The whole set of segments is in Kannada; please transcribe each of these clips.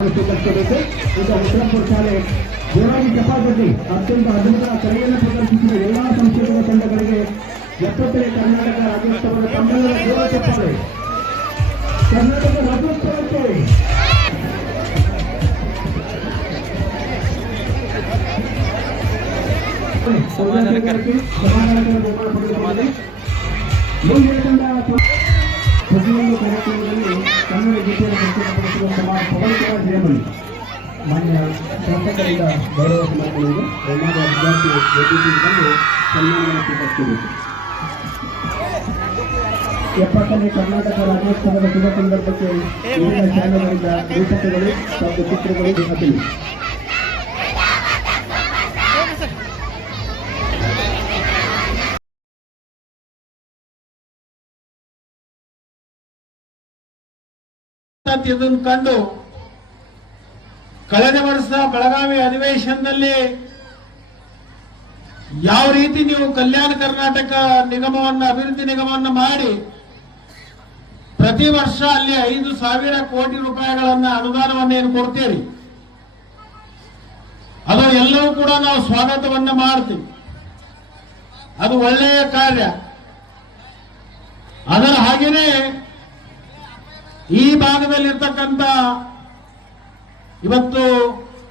ಸ್ವೀಕರಿಸಬೇಕು ಈಗ ಉತ್ತರಾಪುರ ಶಾಲೆ ಜೋರಾಗಿ ಚಪಾತಿ ಅತ್ಯಂತ ಅದ್ಭುತ ಕಲೆಯನ್ನು ಪ್ರದರ್ಶಿಸಿದ ಎಲ್ಲಾ ಸಂಶೋಧನಾ ತಂಡಗಳಿಗೆ ಎಪ್ಪತ್ತನೇ ಕರ್ನಾಟಕ ರಾಜ್ಯೋತ್ಸವದ ತಮ್ಮೆಲ್ಲರ ಜೋರ ಚಪ್ಪಾಳೆ ಕರ್ನಾಟಕ ರಾಜ್ಯೋತ್ಸವಕ್ಕೆ ಸಮಾಧಾನಕರ ಸಮಾಧಾನಕರ ಬಹುಮಾನ ಪಡೆದುಕೊಂಡಿದೆ ಮುಂದಿನ ತಂಡ ಪ್ರತಿಯೊಂದು ಕಾರ್ಯಕ್ರಮದಲ್ಲಿ ಕನ್ನಡ ಗೀತೆಯನ್ನು ಪ್ರಸ್ತುತಪಡಿಸುವ ಸಮಾಜ ಪವನ್ಕರ ಹಿರೇಮಣಿ ಮಾನ್ಯ ಶಾಸಕರಿಂದ ಗೌರವ ಸಮರ್ಪಣೆಗೆ ಎಲ್ಲಾದ ವಿದ್ಯಾರ್ಥಿ ವೇದಿಕೆಗೆ ಬಂದು ಸನ್ಮಾನವನ್ನು ಸ್ವೀಕರಿಸಬೇಕು ಎಪ್ಪತ್ತನೇ ಕರ್ನಾಟಕ ರಾಜ್ಯೋತ್ಸವದ ಶುಭ ಸಂದರ್ಭಕ್ಕೆ ವಿವಿಧ ಚಾನಲ್ಗಳಿಂದ ಲೇಖಕಗಳು ಮತ್ತು ಚಿತ್ರಗಳು ಅತಿಲಿ ಇದನ್ನು ಕಂಡು ಕಳೆದ ವರ್ಷದ ಬೆಳಗಾವಿ ಅಧಿವೇಶನದಲ್ಲಿ ಯಾವ ರೀತಿ ನೀವು ಕಲ್ಯಾಣ ಕರ್ನಾಟಕ ನಿಗಮವನ್ನು, ಅಭಿವೃದ್ಧಿ ನಿಗಮವನ್ನು ಮಾಡಿ ಪ್ರತಿ ವರ್ಷ ಅಲ್ಲಿ ಐದು ಸಾವಿರ ಕೋಟಿ ರೂಪಾಯಿಗಳನ್ನ ಅನುದಾನವನ್ನು ಏನು ಕೊಡ್ತೀರಿ? ಅದು ಎಲ್ಲವೂ ಕೂಡ ನಾವು ಸ್ವಾಗತವನ್ನು ಮಾಡ್ತೀವಿ. ಅದು ಒಳ್ಳೆಯ ಕಾರ್ಯ. ಅದರ ಹಾಗೇನೆ ಈ ಭಾಗದಲ್ಲಿರ್ತಕ್ಕಂಥ ಇವತ್ತು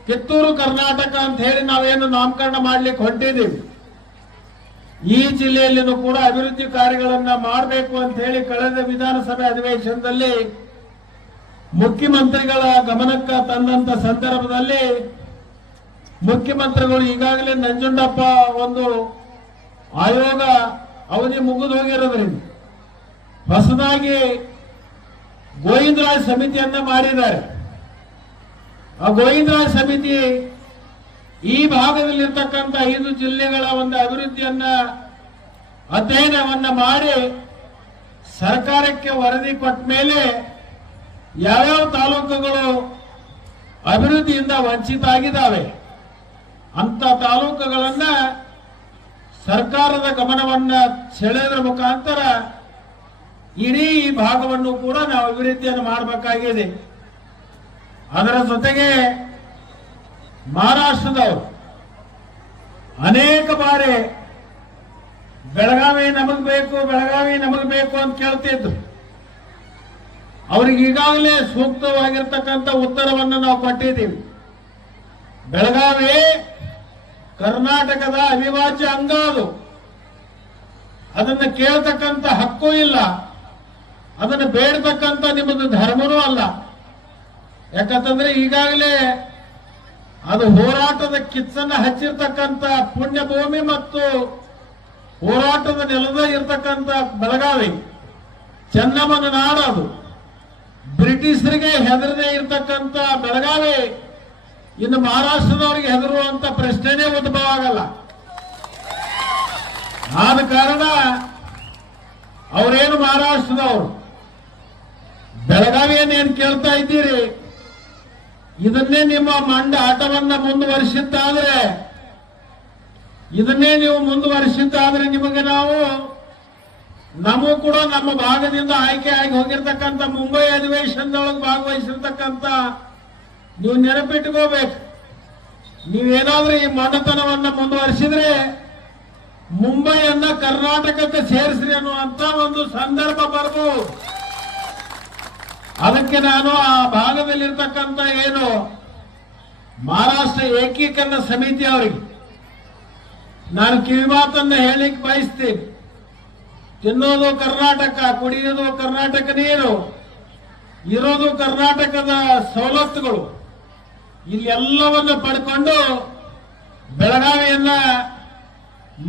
ಕಿತ್ತೂರು ಕರ್ನಾಟಕ ಅಂತ ಹೇಳಿ ನಾವೇನು ನಾಮಕರಣ ಮಾಡ್ಲಿಕ್ಕೆ ಹೊಂಟಿದ್ದೀವಿ. ಈ ಜಿಲ್ಲೆಯಲ್ಲಿನೂ ಕೂಡ ಅಭಿವೃದ್ಧಿ ಕಾರ್ಯಗಳನ್ನ ಮಾಡಬೇಕು ಅಂತ ಹೇಳಿ ಕಳೆದ ವಿಧಾನಸಭೆ ಅಧಿವೇಶನದಲ್ಲಿ ಮುಖ್ಯಮಂತ್ರಿಗಳ ಗಮನಕ್ಕೆ ತಂದಂತ ಸಂದರ್ಭದಲ್ಲಿ ಮುಖ್ಯಮಂತ್ರಿಗಳು ಈಗಾಗಲೇ ನಂಜುಂಡಪ್ಪ ಒಂದು ಆಯೋಗ ಅವಧಿ ಮುಗಿದು ಹೋಗಿರೋದ್ರಿಂದ ಹೊಸದಾಗಿ ಗೋವಿಂದರಾಜ್ ಸಮಿತಿಯನ್ನ ಮಾಡಿದ್ದಾರೆ. ಆ ಗೋವಿಂದರಾಜ್ ಸಮಿತಿ ಈ ಭಾಗದಲ್ಲಿರ್ತಕ್ಕಂಥ ಐದು ಜಿಲ್ಲೆಗಳ ಒಂದು ಅಭಿವೃದ್ಧಿಯನ್ನ ಅಧ್ಯಯನವನ್ನ ಮಾಡಿ ಸರ್ಕಾರಕ್ಕೆ ವರದಿ ಕೊಟ್ಟ ಮೇಲೆ ಯಾವ್ಯಾವ ತಾಲೂಕುಗಳು ಅಭಿವೃದ್ಧಿಯಿಂದ ವಂಚಿತ ಆಗಿದ್ದಾವೆ ಅಂತ ತಾಲೂಕುಗಳನ್ನ ಸರ್ಕಾರದ ಗಮನವನ್ನ ಸೆಳೆದ್ರ ಮುಖಾಂತರ ಇಡೀ ಈ ಭಾಗವನ್ನು ಕೂಡ ನಾವು ಅಭಿವೃದ್ಧಿಯನ್ನು ಮಾಡಬೇಕಾಗಿದೆ. ಅದರ ಜೊತೆಗೆ ಮಹಾರಾಷ್ಟ್ರದವರು ಅನೇಕ ಬಾರಿ ಬೆಳಗಾವಿ ನಮಗ್ ಬೇಕು, ಬೆಳಗಾವಿ ನಮಗ್ ಬೇಕು ಅಂತ ಕೇಳ್ತಿದ್ರು. ಅವ್ರಿಗೆ ಈಗಾಗಲೇ ಸೂಕ್ತವಾಗಿರ್ತಕ್ಕಂಥ ಉತ್ತರವನ್ನು ನಾವು ಕೊಟ್ಟಿದ್ದೀವಿ. ಬೆಳಗಾವಿ ಕರ್ನಾಟಕದ ಅವಿಭಾಜ್ಯ ಅಂಗ ಅದು. ಅದನ್ನು ಕೇಳ್ತಕ್ಕಂಥ ಹಕ್ಕು ಇಲ್ಲ. ಅದನ್ನು ಬೇಡತಕ್ಕಂಥ ನಿಮ್ಮದು ಧರ್ಮನೂ ಅಲ್ಲ. ಯಾಕಂತಂದ್ರೆ ಈಗಾಗಲೇ ಅದು ಹೋರಾಟದ ಕಿಚ್ಚನ್ನ ಹಚ್ಚಿರ್ತಕ್ಕಂಥ ಪುಣ್ಯಭೂಮಿ ಮತ್ತು ಹೋರಾಟದ ನೆಲದ ಇರ್ತಕ್ಕಂಥ ಬೆಳಗಾವಿ, ಚೆನ್ನಮ್ಮನ ನಾಡ ಅದು. ಬ್ರಿಟಿಷರಿಗೆ ಹೆದರದೇ ಇರ್ತಕ್ಕಂಥ ಬೆಳಗಾವಿ ಇನ್ನು ಮಹಾರಾಷ್ಟ್ರದವರಿಗೆ ಹೆದರುವಂತ ಪ್ರಶ್ನೆನೇ ಉದ್ಭವ ಆಗಲ್ಲ. ಆದ ಕಾರಣ ಅವರೇನು ಮಹಾರಾಷ್ಟ್ರದವರು? ಬೆಳಗಾವಿಯನ್ನು ಏನ್ ಕೇಳ್ತಾ ಇದ್ದೀರಿ? ಇದನ್ನೇ ನಿಮ್ಮ ಮಂಡ ಆಟವನ್ನ ಮುಂದುವರಿಸಿದ್ದಾದ್ರೆ, ಇದನ್ನೇ ನೀವು ಮುಂದುವರಿಸಿದ್ದಾದ್ರೆ ನಿಮಗೆ ನಾವು, ನಮಗೂ ಕೂಡ ನಮ್ಮ ಭಾಗದಿಂದ ಆಯ್ಕೆ ಆಗಿ ಹೋಗಿರ್ತಕ್ಕಂಥ ಮುಂಬೈ ಅಧಿವೇಶನದೊಳಗೆ ಭಾಗವಹಿಸಿರ್ತಕ್ಕಂಥ ನೀವು ನೆನಪಿಟ್ಕೋಬೇಕು. ನೀವೇನಾದ್ರೂ ಈ ಮಂಡತನವನ್ನು ಮುಂದುವರಿಸಿದ್ರೆ, ಮುಂಬೈಯನ್ನ ಕರ್ನಾಟಕಕ್ಕೆ ಸೇರಿಸ್ರಿ ಅನ್ನುವಂತ ಒಂದು ಸಂದರ್ಭ ಬರ್ಬೋದು. ಅದಕ್ಕೆ ನಾನು ಆ ಭಾಗದಲ್ಲಿರ್ತಕ್ಕಂಥ ಏನು ಮಹಾರಾಷ್ಟ್ರ ಏಕೀಕರಣ ಸಮಿತಿ ಅವರಿಗೆ ನಾನು ಕಿವಿಮಾತನ್ನ ಹೇಳಲಿಕ್ಕೆ ಬಯಸ್ತೀನಿ. ತಿನ್ನೋದು ಕರ್ನಾಟಕ, ಕುಡಿಯೋದು ಕರ್ನಾಟಕ ನೀರು, ಇರೋದು ಕರ್ನಾಟಕದ ಸವಲತ್ತುಗಳು. ಇಲ್ಲೆಲ್ಲವನ್ನು ಪಡ್ಕೊಂಡು ಬೆಳಗಾವಿಯನ್ನ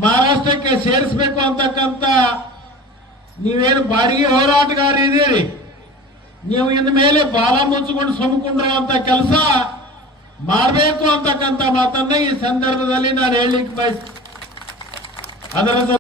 ಮಹಾರಾಷ್ಟ್ರಕ್ಕೆ ಸೇರಿಸಬೇಕು ಅಂತಕ್ಕಂಥ ನೀವೇನು ಬಾಡಿಗೆ ಹೋರಾಟಗಾರ ಇದ್ದೀರಿ ನೀವು ಇನ್ನು ಮೇಲೆ ಬಾಲ ಮುಚ್ಚಿಕೊಂಡು ಸುಮ್ಕೊಂಡಿರುವಂತ ಕೆಲಸ ಮಾಡಬೇಕು ಅಂತಕ್ಕಂಥ ಮಾತನ್ನ ಈ ಸಂದರ್ಭದಲ್ಲಿ ನಾನು ಹೇಳಲಿಕ್ಕೆ ಬಯಸ್ ಅದರ